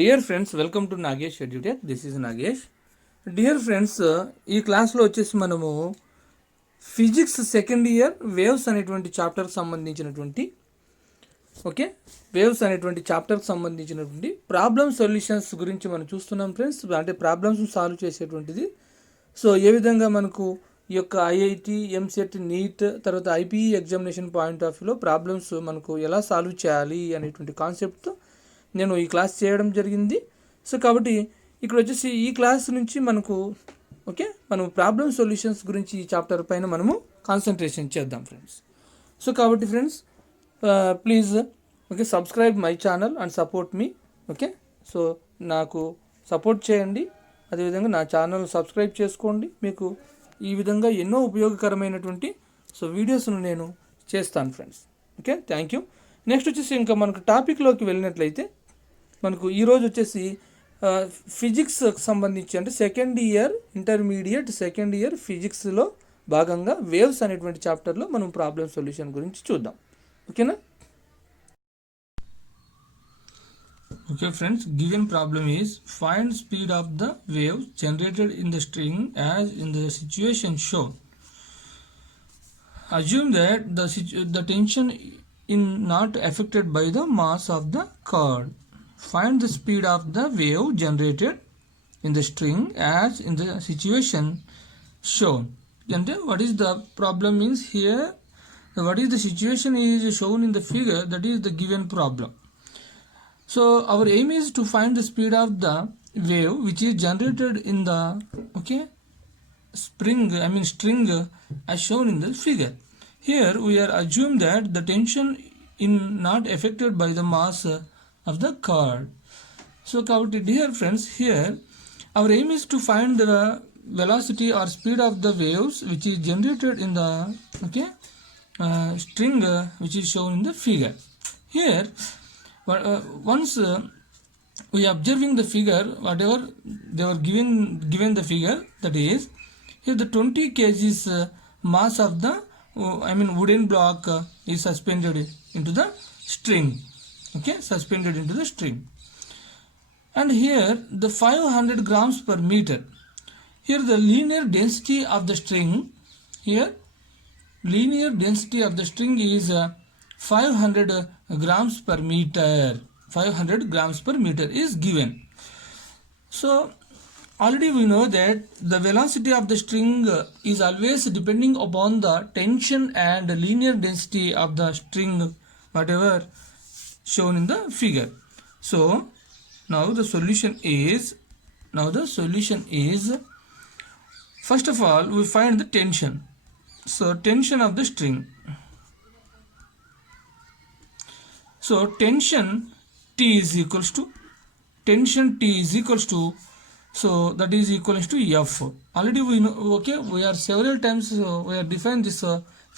Dear friends, welcome to Nagesh edutech. This is Nagesh. Dear friends, ఈ క్లాస్లో వచ్చేసి మనము ఫిజిక్స్ సెకండ్ ఇయర్ వేవ్స్ అనేటువంటి చాప్టర్కి సంబంధించినటువంటి వేవ్స్ అనేటువంటి చాప్టర్కి సంబంధించినటువంటి ప్రాబ్లమ్ సొల్యూషన్స్ గురించి మనం చూస్తున్నాం ఫ్రెండ్స్. అంటే ప్రాబ్లమ్స్ సాల్వ్ చేసేటువంటిది. సో ఏ విధంగా మనకు ఈ యొక్క ఐఐటి, ఎంసెట్, నీట్, తర్వాత ఐపీఈ ఎగ్జామినేషన్ పాయింట్ ఆఫ్ వ్యూలో ప్రాబ్లమ్స్ మనకు ఎలా సాల్వ్ చేయాలి అనేటువంటి కాన్సెప్ట్తో నేను ఈ క్లాస్ చేయడం జరిగింది. సో కాబట్టి ఇక్కడ వచ్చేసి ఈ క్లాస్ నుంచి మనం ప్రాబ్లమ్ సొల్యూషన్స్ గురించి ఈ చాప్టర్ పైన మనము కాన్సన్ట్రేషన్ చేద్దాం ఫ్రెండ్స్. సో కాబట్టి friends, please subscribe my channel and support me. So నాకు సపోర్ట్ చేయండి, అదేవిధంగా నా ఛానల్ సబ్స్క్రైబ్ చేసుకోండి. మీకు ఈ విధంగా ఎన్నో ఉపయోగకరమైనటువంటి వీడియోస్ను నేను చేస్తాను ఫ్రెండ్స్. Thank you. నెక్స్ట్ వచ్చేసి ఇంకా మనకు టాపిక్లోకి వెళ్ళినట్లయితే మనకు ఈరోజు వచ్చేసి ఫిజిక్స్కి సంబంధించి అంటే second year intermediate second year ఫిజిక్స్లో భాగంగా వేవ్స్ అనేటువంటి చాప్టర్లో మనం ప్రాబ్లమ్ సొల్యూషన్ గురించి చూద్దాం. ఓకేనా? Okay friends, given problem is find speed of the wave generated in the string as in the situation shown. Assume that the tension is not affected by the mass of the cord. Find the speed of the wave generated in the string as in the situation shown. And what is the problem means here? What is the situation is shown in the figure, that is the given problem. So our aim is to find the speed of the wave which is generated in the string as shown in the figure. Here we are assumed that the tension is not affected by the mass of the cord. So dear friends, here our aim is to find the velocity or speed of the waves which is generated in the string which is shown in the figure. Here once we are observing the figure, whatever they were given the figure, that is here the 20 kg mass of the wooden block is suspended into the string. Suspended into the string. And here the 500 grams per meter. Here the linear density of the string. Here linear density of the string is 500 grams per meter. 500 grams per meter is given. So already we know that the velocity of the string is always depending upon the tension and linear density of the string, whatever shown in the figure. So now the solution is first of all we find the tension. So tension of the string. So tension T is equals to so that is equals to F. Already we know, we are several times we have defined this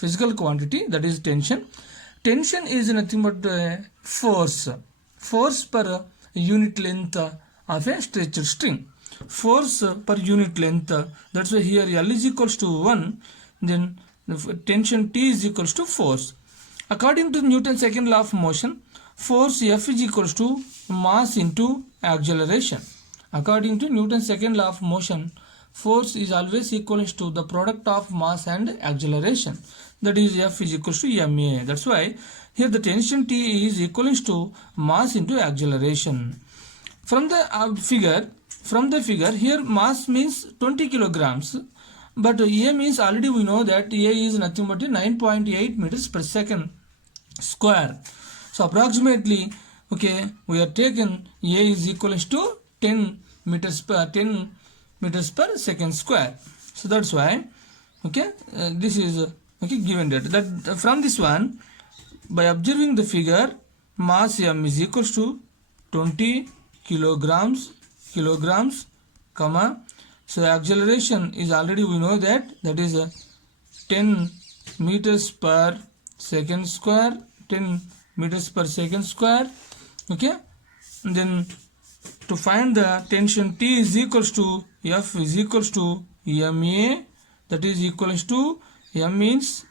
physical quantity, that is tension. Tension is nothing but force per unit length of a stretched string. Force per unit length, that's why here L is equals to 1, then the tension T is equals to force. According to Newton's second law of motion, force F is equals to mass into acceleration. According to Newton's second law of motion, force is always equal to the product of mass and acceleration, that is F is equals to ma. That's why here the tension T is equal to mass into acceleration. From the figure here mass means 20 kilograms, but A means already we know that A is nothing but 9.8 meters per second square. So approximately we are taken A is equal to 10 meters per second square. So that's why this is given that from this one, by observing the figure, mass M is equals to 20 kilograms, so acceleration is already we know that is 10 meters per second square, 10 meters per second square. Then to find the tension T is equals to F is equals to ma, that is equals to M means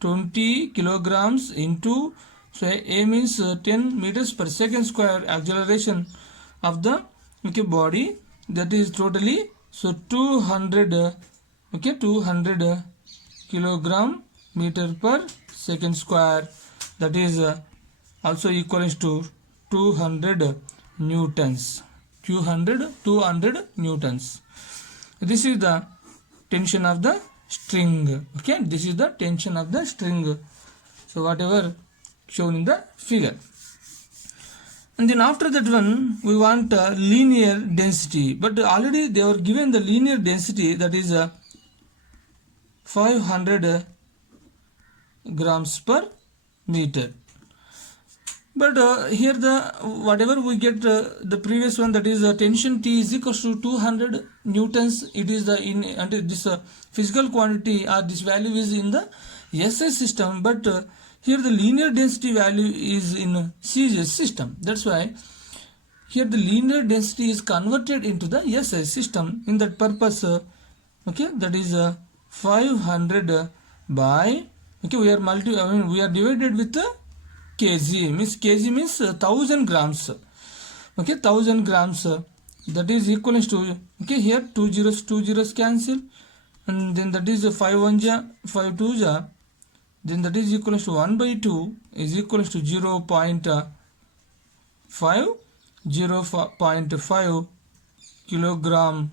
20 kilograms into, so A means 10 meters per second square, acceleration of the body, that is totally, so 200 200 kilogram meter per second square, that is also equals to 200 newtons. 200 newtons. This is the tension of the string. Okay, this is the tension of the string. So whatever shown in the figure. And then after that one, we want linear density, but already they were given the linear density, that is 500 grams per meter. But here the whatever we get the previous one, that is tension T is equals to 200 newtons. It is the under this physical quantity, or this value is in the SI system, but here the linear density value is in CGS system. That's why here the linear density is converted into the SI system. In that purpose, that is 500 by, we are divided with kg, means 1000 grams. 1000 grams, that is equivalent to, here 2 zeros cancel, and then that is 5 1 ja, 5 2 ja, then that is equal to 1 by 2 is equal to 0.5 kilogram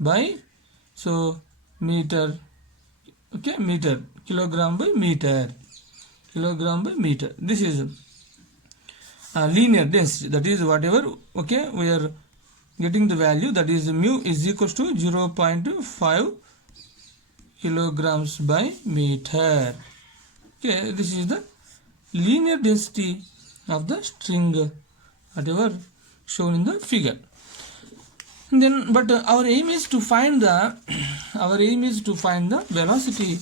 by, so meter, meter, kilogram by meter. This is linear density, that is whatever, we are getting the value, that is mu is equals to 0.5 kilograms by meter. This is the linear density of the string, whatever shown in the figure. And then, but our aim is to find the velocity.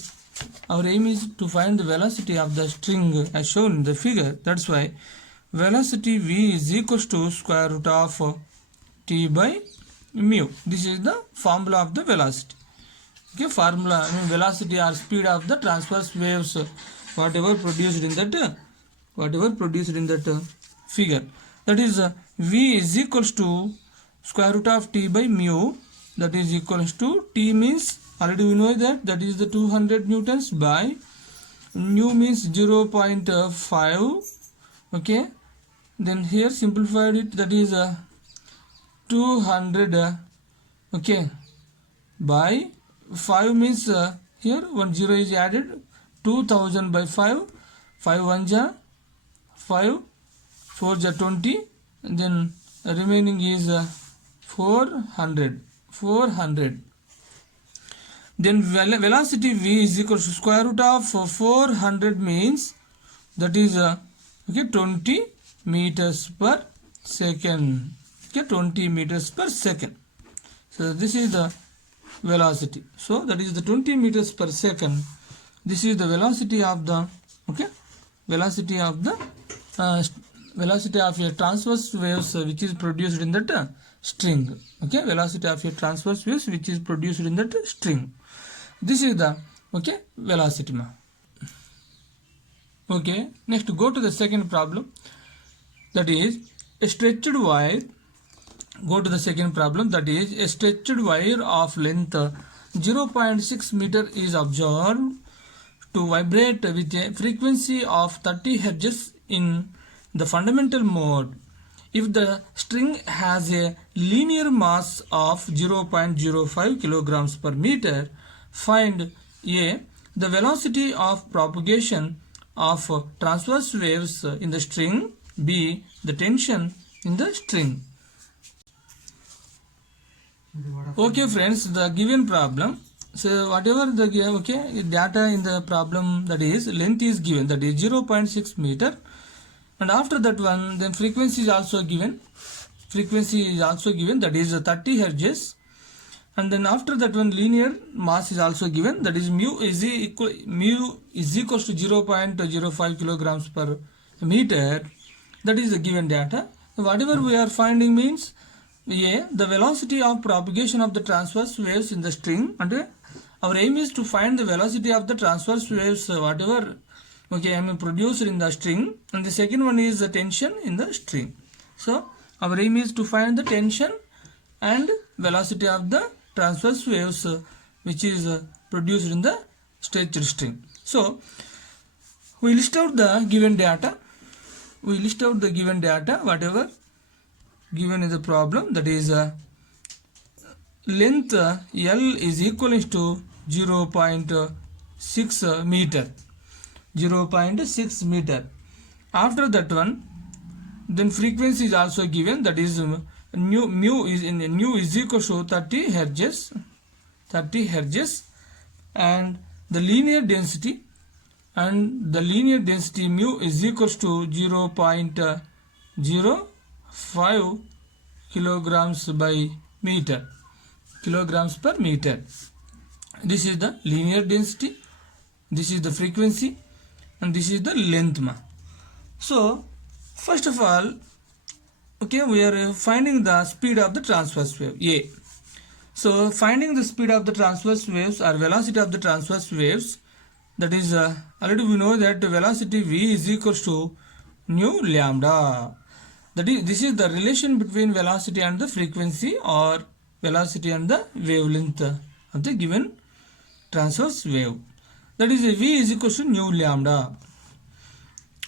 Our aim is to find the velocity of the string as shown in the figure. That's why velocity v is equals to square root of t by mu. This is the formula of the velocity. Formula, velocity or speed of the transverse waves, whatever produced in that figure. That is v is equals to square root of t by mu, that is equals to, t means already we know that is the 200 newtons by mu means 0.5. Then here simplified it, that is 200 by 5 means here 1 0 is added, 2000 by 5, 5 1 ja, 5 4 ja 20, then remaining is 400. Then velocity v is equal to square root of 400 means, that is 20 meters per second. 20 meters per second. So this is the velocity. So that is the 20 meters per second. This is the velocity of the velocity of a transverse waves which is produced in that string. Velocity of a transverse waves which is produced in that string. This is the velocity. Next go to the second problem, that is a stretched wire. Go to the second problem, that is a stretched wire of length 0.6 meter is observed to vibrate with a frequency of 30 Hz in the fundamental mode. If the string has a linear mass of 0.05 kilograms per meter, find A, the velocity of propagation of transverse waves in the string, B, the tension in the string. Friends, the given problem, so whatever the data in the problem, that is length is given, that is 0.6 meter, and after that one, then frequency is also given, that is 30 Hz, and then after that one linear mass is also given, that is mu is equals to 0.05 kilograms per meter. That is the given data. So whatever we are finding means, A, the velocity of propagation of the transverse waves in the string, and our aim is to find the velocity of the transverse waves whatever produced in the string, and the second one is the tension in the string. So our aim is to find the tension and velocity of the transverse waves which is produced in the stretched string. So we list out the given data. Whatever given in the problem, that is length L is equal to 0.6 meter. 0.6 meter. After that one, then frequency is also given, that is mu is equal to 30 hertz, and the linear density mu is equal to 0.05 kilograms by meter, kilograms per meter. This is the linear density, this is the frequency, and this is the length. So first of all, okay, we are finding the speed of the transverse wave A. So finding the speed of the transverse waves or velocity of the transverse waves, that is already we know that velocity v is equal to nu lambda. That is, this is the relation between velocity and the frequency, or velocity and the wavelength of the given transverse wave. That is v is equal to nu lambda.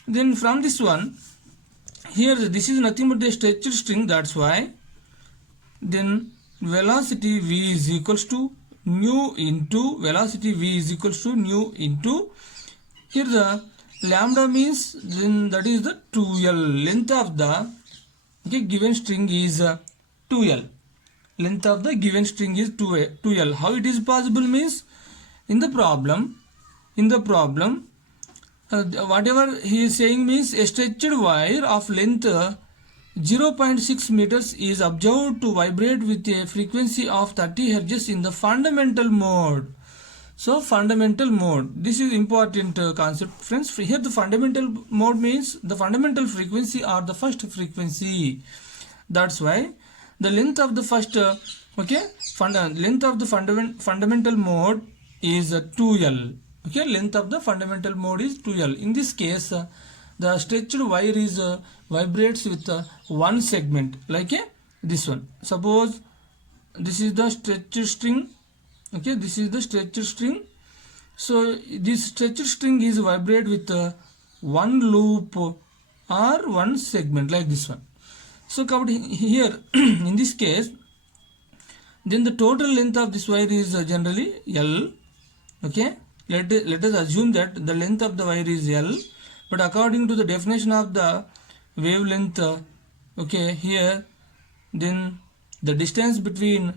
Then from this one, here this is nothing but a stretched string, that's why then velocity v is equals to nu into here the lambda means, then that is the 2L, length of the given string is 2L. Length of the given string is 2L. How it is possible means, in the problem whatever he is saying means a stretched wire of length 0.6 meters is observed to vibrate with a frequency of 30 Hz in the fundamental mode. So fundamental mode, this is important concept, friends. Here the fundamental mode means the fundamental frequency or the first frequency. That's why the length of the first length of the fundamental mode is 2L. Okay, length of the fundamental mode is 2L. In this case, the stretched wire is vibrates with one segment, like this one. Suppose this is the stretched string. Okay, this is the stretched string. So this stretched string is vibrate with one loop or one segment, like this one. So covered here in this case, then the total length of this wire is generally L. Okay, let us assume that the length of the wire is L, but according to the definition of the wavelength, okay, here then the distance between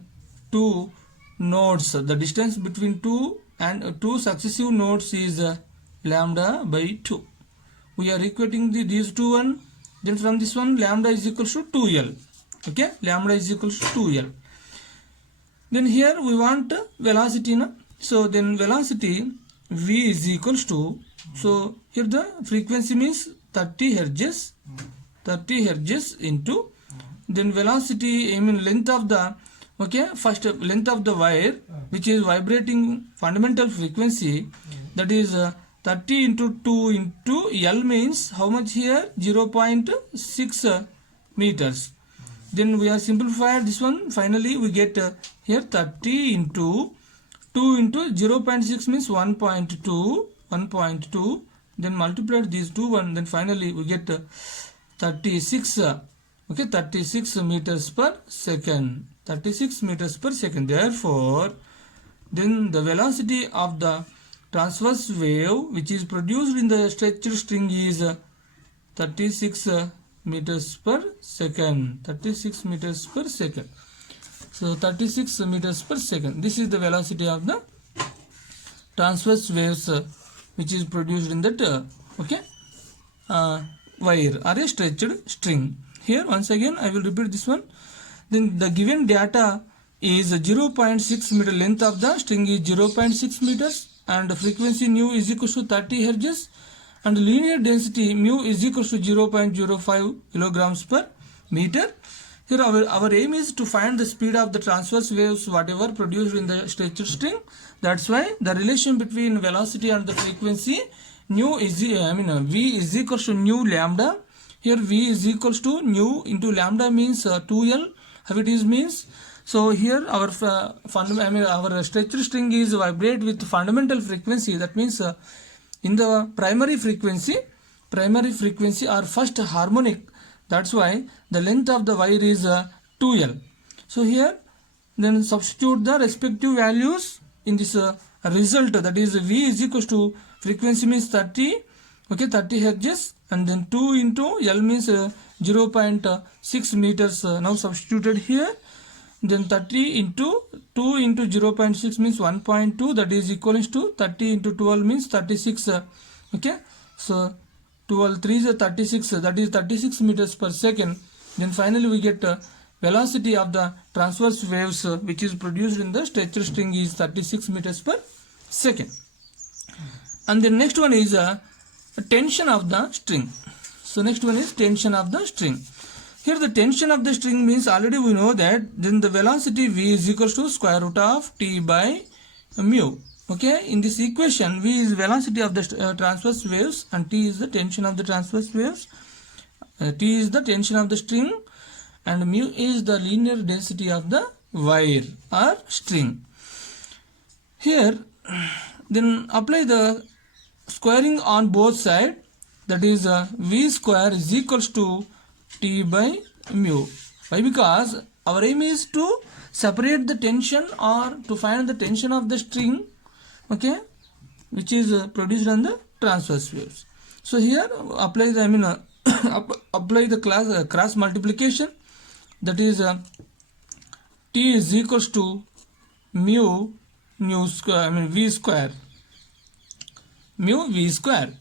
two nodes, the distance between two successive nodes is lambda by 2. We are equating these two one, then from this one lambda is equal to 2L. Okay, lambda is equal to 2L. Then here we want velocity, na? So then velocity v is equals to, so here the frequency means 30 hertz into, then velocity, I mean length of the, okay, first length of the wire which is vibrating fundamental frequency, that is 30 into 2 into L means how much here, 0.6 meters. Then we are simplified this one, finally we get here 30 into 2 into 0.6 means 1.2, then multiply these two one, then finally we get 36 meters per second. Therefore then the velocity of the transverse wave which is produced in the stretched string is 36 meters per second. So 36 meters per second. This is the velocity of the transverse waves which is produced in that wire or a stretched string. Here once again I will repeat this one. Then the given data is 0.6 meter, length of the string is 0.6 meters, and the frequency nu is equal to 30 hertz, and linear density mu is equal to 0.05 kilograms per meter. Here our aim is to find the speed of the transverse waves whatever produced in the stretched string. That's why the relation between velocity and the frequency v is equal to nu lambda. Here V is equals to nu into lambda means 2L. How it is means? So here our our stretched string is vibrate with fundamental frequency. That means in the primary frequency or first harmonic. That's why the length of the wire is 2L. So here then substitute the respective values in this result, that is V is equals to frequency means 30, okay, 30 hertz, and then 2 into L means 0.6 meters now substituted here. Then 30 into 2 into 0.6 means 1.2, that is equivalent to 30 into 12 means 36, okay. So 12 3 is 36, that is 36 meters per second. Then finally we get velocity of the transverse waves which is produced in the stretched string is 36 meters per second. And the next one is tension of the string. So next one is tension of the string. Here the tension of the string means already we know that then the velocity V is equals to square root of T by mu. Okay, in this equation V is velocity of the transverse waves and T is the tension of the transverse waves. T is the tension of the string and mu is the linear density of the wire or string. Here then apply the squaring on both sides, that is V square is equals to T by mu. Why? Because our aim is to separate the tension or to find the tension of the string, okay, which is produced on the transverse waves. So here apply the apply the cross multiplication, that is T is equals to mu square, V square, mu V square.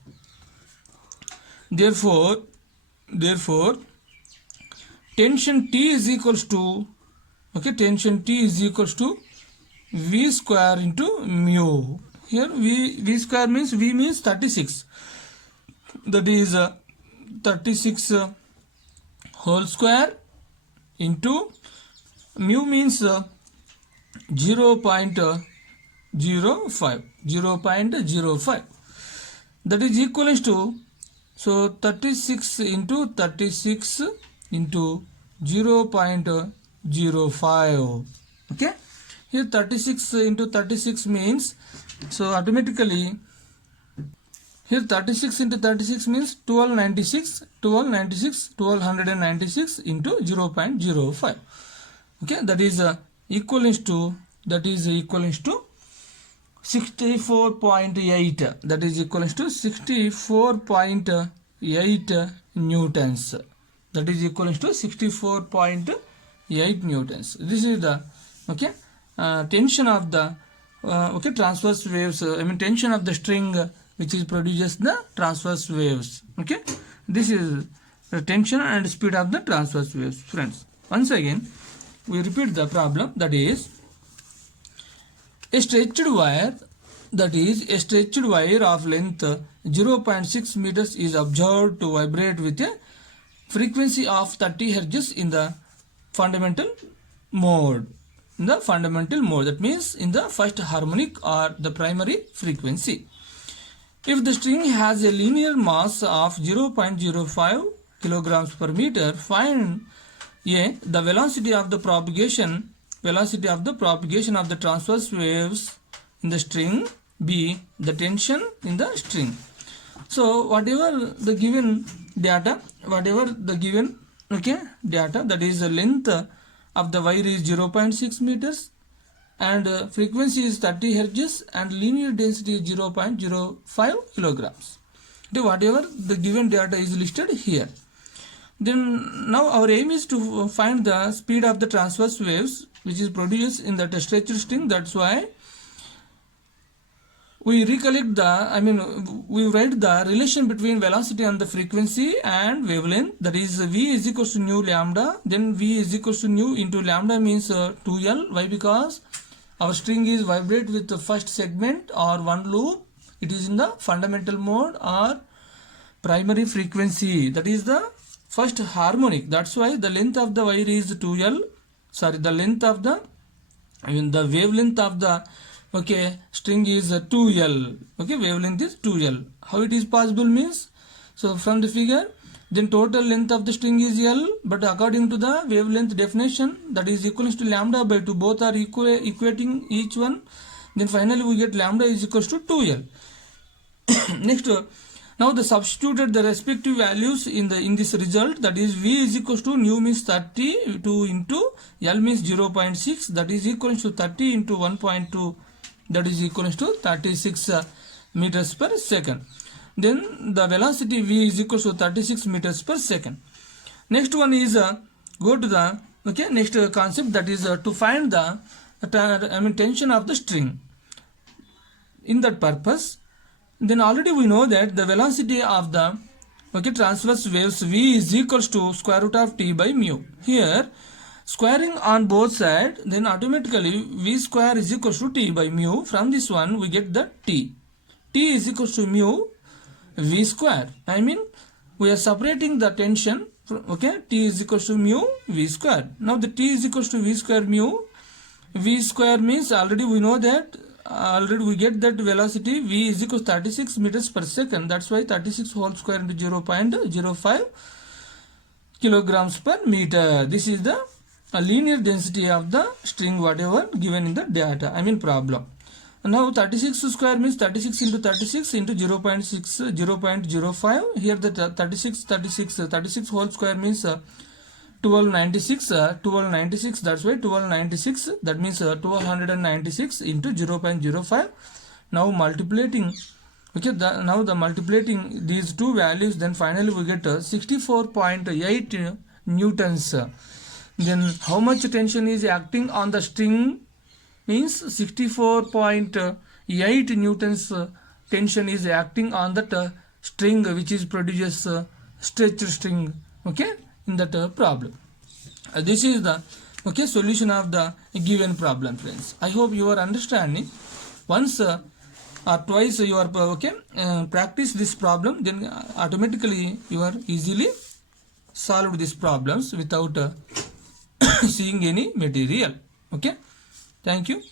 Therefore tension T is equals to, okay, tension T is equals to V square into mu. Here V square means V means 36, that is 36 whole square into mu means 0.05, that is equivalent to, so 36 into 36 into 0.05, okay. Here 36 into 36 means, so automatically here 36 into 36 means 1296 into 0.05, okay, that is equivalent to 64.8, that is equivalent to 64.8 newtons, that is equivalent to 64.8 newtons. This is the, okay, tension of the transverse waves, tension of the string which is produces the transverse waves, okay. This is the tension and speed of the transverse waves, friends. Once again we repeat the problem, that is a stretched wire, that is a stretched wire of length 0.6 meters is observed to vibrate with a frequency of 30 hertz in the fundamental mode. That means in the first harmonic or the primary frequency. If the string has a linear mass of 0.05 kilograms per meter, find A, the velocity of the propagation of the transverse waves in the string, B, the tension in the string. So whatever the given data, that is the length of the wire is 0.6 meters and frequency is 30 hertz and linear density is 0.05 kilograms. So whatever the given data is listed here. Then now our aim is to find the speed of the transverse waves which is produced in the stretched string. That's why we recollect we write the relation between velocity and the frequency and wavelength, that is V is equals to nu lambda, then V is equals to nu into lambda means 2L. Why? Because our string is vibrate with the first segment or one loop, it is in the fundamental mode or primary frequency, that is the first harmonic. That's why the length of the wire is 2L, the length of the wavelength of the string is 2L, wavelength is 2L. How it is possible means, so from the figure then total length of the string is L, but according to the wavelength definition, that is equal to lambda by 2, both are equating each one, then finally we get lambda is equals to 2L. Next, now the substituted the respective values in this result, that is V is equals to nu means 32 into L means 0.6, that is equal to 30 into 1.2, that is equal to 36 meters per second. Then the velocity V is equal to 36 meters per second. Next one is go to the next concept, that is to find the tension of the string. In that purpose, then already we know that the velocity of the transverse waves V is equals to square root of T by mu. Here squaring on both sides, then automatically V square is equals to T by mu. From this one we get the T. T is equals to mu V square. I mean we are separating the tension. T is equals to mu V square. Now the T is equals to V square mu. V square means already we know that we get that velocity V is equals to 36 meters per second. That's why 36 whole square into 0.05 kilograms per meter. This is the linear density of the string whatever given in the data, I mean problem. Now 36 square means 36 into 36 into 0.05. Here the 36 whole square means 1296, that's why 1296, that means 1296 into 0.05. Now multiplicating, now the multiplicating these two values, then finally we get 64.8 newtons. Then how much tension is acting on the string means 64.8 newtons tension is acting on that string which is produces stretched string, in that problem. This is the solution of the given problem, friends. I hope you are understanding. Once or twice you are practice this problem, then automatically you are easily solved these problems without seeing any material. Thank you.